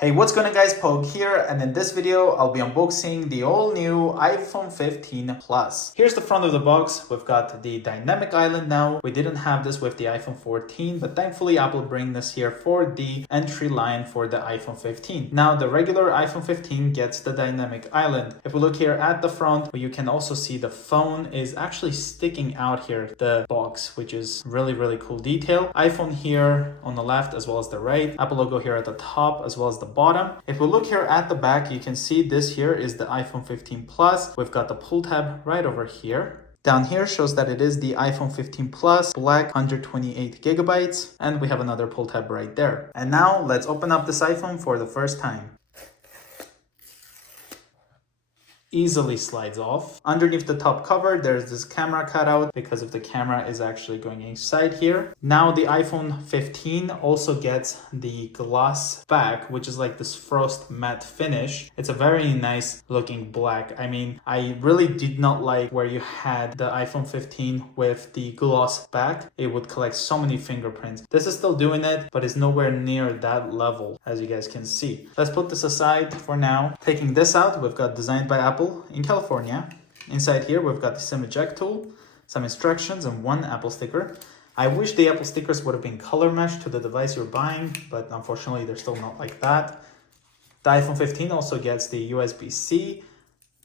Hey, what's going on guys, Pogue here, and in this video I'll be unboxing the all new iPhone 15 Plus. Here's the front of the box. We've got the dynamic island now. We didn't have this with the iPhone 14, but thankfully Apple bring this here for the entry line for the iPhone 15. Now the regular iPhone 15 gets the dynamic island. If we look here at the front, you can also see the phone is actually sticking out here, the box, which is really cool detail. iPhone here on the left as well as the right. Apple logo here at the top as well as the bottom. If we look here at the back, you can see this here is the iPhone 15 Plus. We've got the pull tab right over here. Down here shows that it is the iPhone 15 Plus, black, 128 gigabytes, and we have another pull tab right there. And now let's open up this iPhone for the first time. Easily slides off. Underneath the top cover, there's this camera cutout because of the camera is actually going inside here. Now the iPhone 15 also gets the gloss back, which is like this frost matte finish. It's a very nice looking black. I mean, I really did not like where you had the iPhone 15 with the gloss back. It would collect so many fingerprints. This is still doing it, but it's nowhere near that level, as you guys can see. Let's put this aside for now. Taking this out, we've got designed by Apple in California. Inside here we've got the SIM eject tool, some instructions, and one Apple sticker. I wish the Apple stickers would have been color matched to the device you're buying, but unfortunately they're still not like that. The iPhone 15 also gets the USB-C.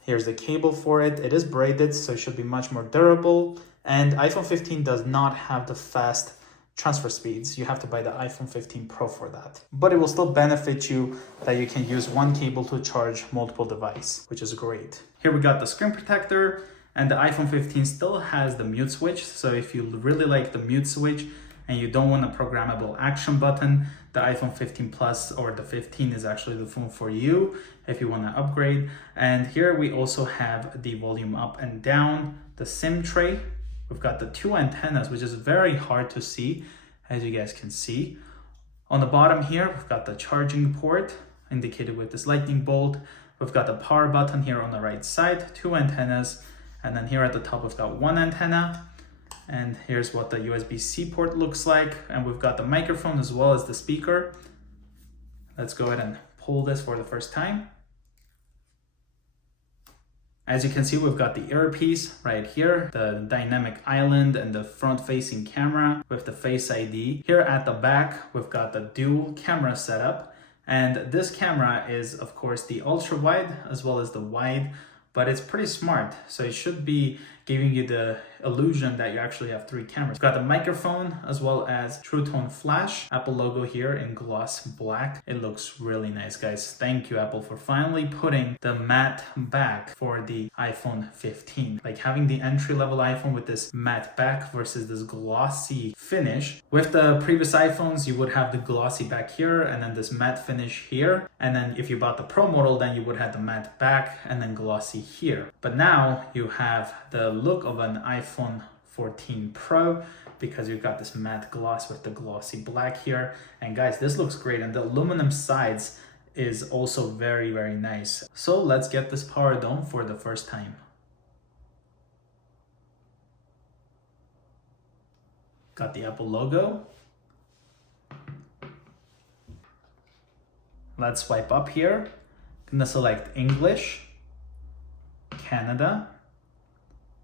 Here's the cable for it. It is braided, so it should be much more durable. And iPhone 15 does not have the fast transfer speeds. You have to buy the iPhone 15 Pro for that. But it will still benefit you that you can use one cable to charge multiple devices, which is great. Here we got the screen protector, and the iPhone 15 still has the mute switch. So if you really like the mute switch and you don't want a programmable action button, the iPhone 15 Plus or the 15 is actually the phone for you if you want to upgrade. And here we also have the volume up and down, the SIM tray. We've got the two antennas, which is very hard to see, as you guys can see. On the bottom here, we've got the charging port indicated with this lightning bolt. We've got the power button here on the right side, two antennas. And then here at the top, we've got one antenna. And here's what the USB-C port looks like. And we've got the microphone as well as the speaker. Let's go ahead and pull this for the first time. As you can see, we've got the earpiece right here, the dynamic island and the front-facing camera with the Face ID. Here at the back, we've got the dual camera setup. And this camera is, of course, the ultra-wide as well as the wide, but it's pretty smart. So it should be giving you the illusion that you actually have three cameras. We've got the microphone as well as True Tone flash. Apple logo here in gloss black. It looks really nice, guys. Thank you, Apple, for finally putting the matte back for the iPhone 15. Like having the entry-level iPhone with this matte back versus this glossy finish. With the previous iPhones, you would have the glossy back here and then this matte finish here. And then if you bought the Pro model, then you would have the matte back and then glossy here. But now you have the look of an iPhone 14 Pro because you've got this matte gloss with the glossy black here. And guys, this looks great, and the aluminum sides is also very nice. So let's get this power dome for the first time. Got the Apple logo. Let's swipe up here. Gonna select English, Canada.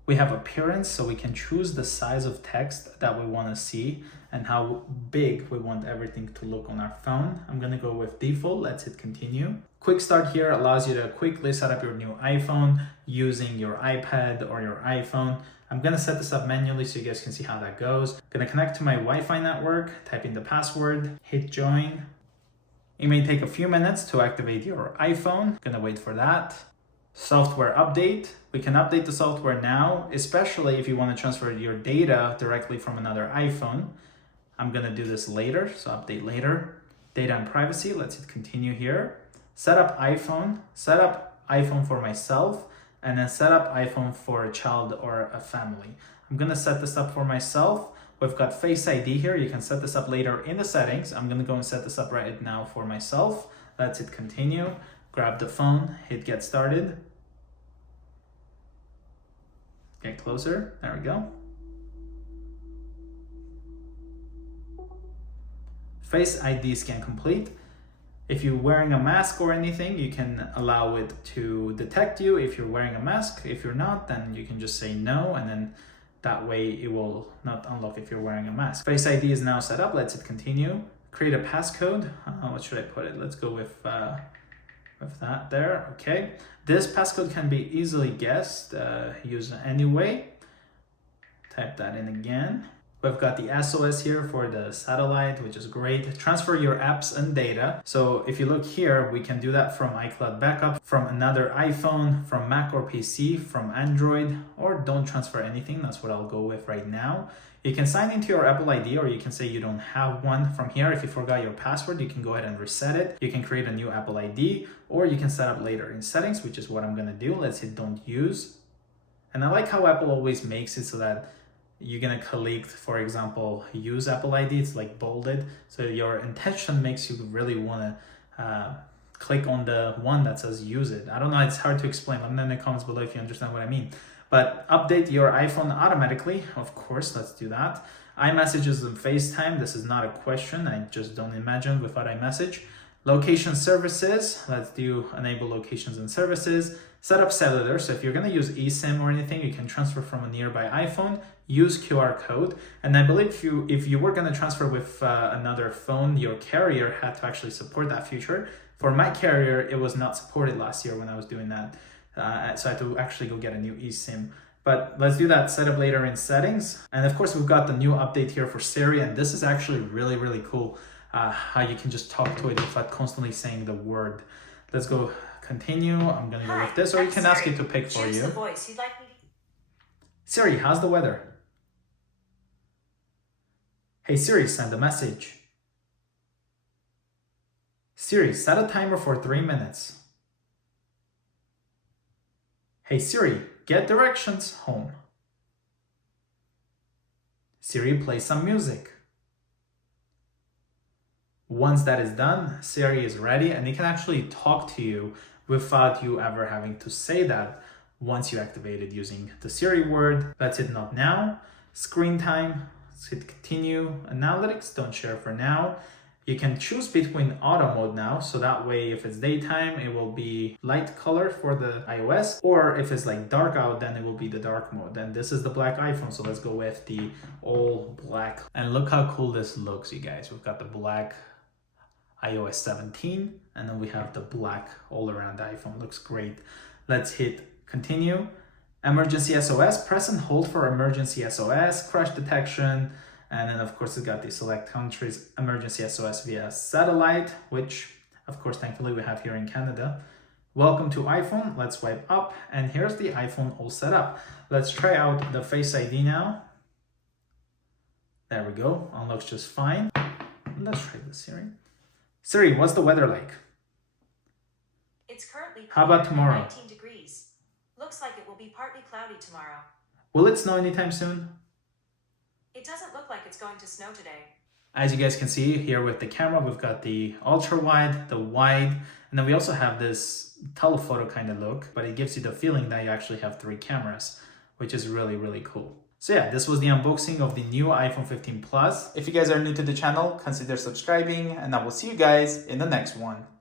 We have appearance, so we can choose the size of text that we want to see and how big we want everything to look on our phone. I'm going to go with default. Let's hit continue. Quick start here allows you to quickly set up your new iPhone using your iPad or your iPhone. I'm going to set this up manually so you guys can see how that goes. I'm going to connect to my Wi-Fi network, type in the password, hit join. It may take a few minutes to activate your iPhone. Going to wait for that. Software update. We can update the software now, especially if you want to transfer your data directly from another iPhone. I'm going to do this later, so update later. Data and privacy, let's hit continue here. Set up iPhone for myself, and then set up iPhone for a child or a family. I'm going to set this up for myself. We've got Face ID here. You can set this up later in the settings. I'm going to go and set this up right now for myself. Let's hit continue. Grab the phone, hit get started. Get closer, there we go. Face ID scan complete. If you're wearing a mask or anything, you can allow it to detect you if you're wearing a mask. If you're not, then you can just say no, and then that way it will not unlock if you're wearing a mask. Face ID is now set up. Let's hit continue. Create a passcode. What should I put it? Let's go with that there. Okay. This passcode can be easily guessed. Use anyway. Type that in again. We've got the SOS here for the satellite, which is great. Transfer your apps and data. So if you look here, we can do that from iCloud Backup, from another iPhone, from Mac or PC, from Android, or don't transfer anything. That's what I'll go with right now. You can sign into your Apple ID, or you can say you don't have one from here. If you forgot your password, you can go ahead and reset it. You can create a new Apple ID, or you can set up later in settings, which is what I'm gonna do. Let's hit don't use. And I like how Apple always makes it so that you're gonna click, for example, use Apple ID, it's like bolded. So your intention makes you really wanna click on the one that says use it. I don't know, it's hard to explain. Let me know in the comments below if you understand what I mean. But update your iPhone automatically, of course, let's do that. iMessages and FaceTime, this is not a question, I just don't imagine without iMessage. Location services, let's do enable locations and services. Set up cellular, so if you're gonna use eSIM or anything, you can transfer from a nearby iPhone, use QR code. And I believe if you were gonna transfer with another phone, your carrier had to actually support that feature. For my carrier, it was not supported last year when I was doing that. So I had to actually go get a new eSIM. But let's do that setup later in settings. And of course, we've got the new update here for Siri, and this is actually really, really cool. How you can just talk to it without constantly saying the word. Let's go continue. I'm gonna go with this, or you can ask it to pick for you. Choose the voice you'd like me. Siri, how's the weather? Hey Siri, send a message. Siri, set a timer for 3 minutes. Hey Siri, get directions home. Siri, play some music. Once that is done, Siri is ready, and it can actually talk to you without you ever having to say that once you activate it using the Siri word. Let's hit not now. Screen time, let's hit continue. Analytics, don't share for now. You can choose between auto mode now, so that way if it's daytime, it will be light color for the iOS, or if it's like dark out, then it will be the dark mode. And this is the black iPhone, so let's go with the all black. And look how cool this looks, you guys. We've got the black iOS 17, and then we have the black all around iPhone. Looks great. Let's hit continue. Emergency SOS, press and hold for emergency SOS, crash detection, and then of course it got the select countries emergency SOS via satellite, which of course thankfully we have here in Canada. Welcome to iPhone. Let's swipe up, and here's the iPhone all set up. Let's try out the Face ID now. There we go, unlocks just fine. Let's try this, Siri. Siri, what's the weather like? It's currently How about tomorrow? 19 degrees. Looks like it will be partly cloudy tomorrow. Will it snow anytime soon? It doesn't look like it's going to snow today. As you guys can see here with the camera, we've got the ultra wide, the wide, and then we also have this telephoto kind of look, but it gives you the feeling that you actually have 3 cameras, which is really, really cool. So yeah, this was the unboxing of the new iPhone 15 Plus. If you guys are new to the channel, consider subscribing, and I will see you guys in the next one.